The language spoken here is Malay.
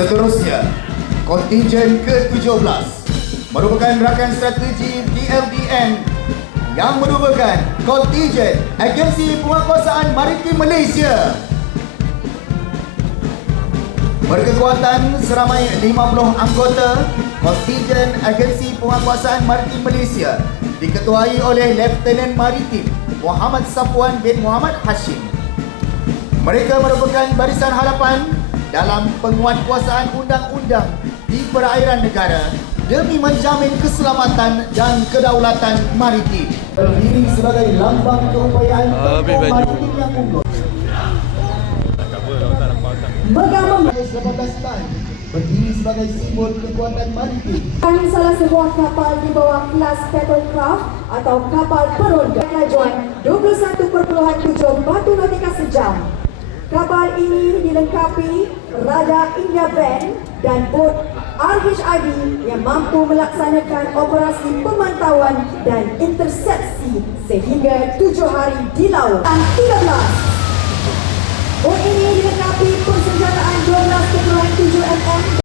Seterusnya, kontingen ke-17 merupakan rakan strategi DLDN yang merupakan kontingen Agensi Penguatkuasaan Maritim Malaysia. Berkekuatan seramai 50 anggota, kontingen Agensi Penguatkuasaan Maritim Malaysia diketuai oleh Lieutenant Maritim Muhammad Safwan bin Muhammad Hashim. Mereka merupakan barisan hadapan dalam penguatkuasaan undang-undang di perairan negara demi menjamin keselamatan dan kedaulatan maritim. Berdiri sebagai lambang keupayaan tempur maritim yang unggul. Megah 18 tan berdiri sebagai simbol kekuatan maritim. Kami salah sebuah kapal di bawah kelas Petrolcraft atau kapal peronda kelajuan 21.7 batu nautika sejam. Kapal ini dilengkapi radar India-band dan bot RHIB yang mampu melaksanakan operasi pemantauan dan intersepsi sehingga 7 hari di laut. 13. Bot ini dilengkapi persenjataan 12.7 mm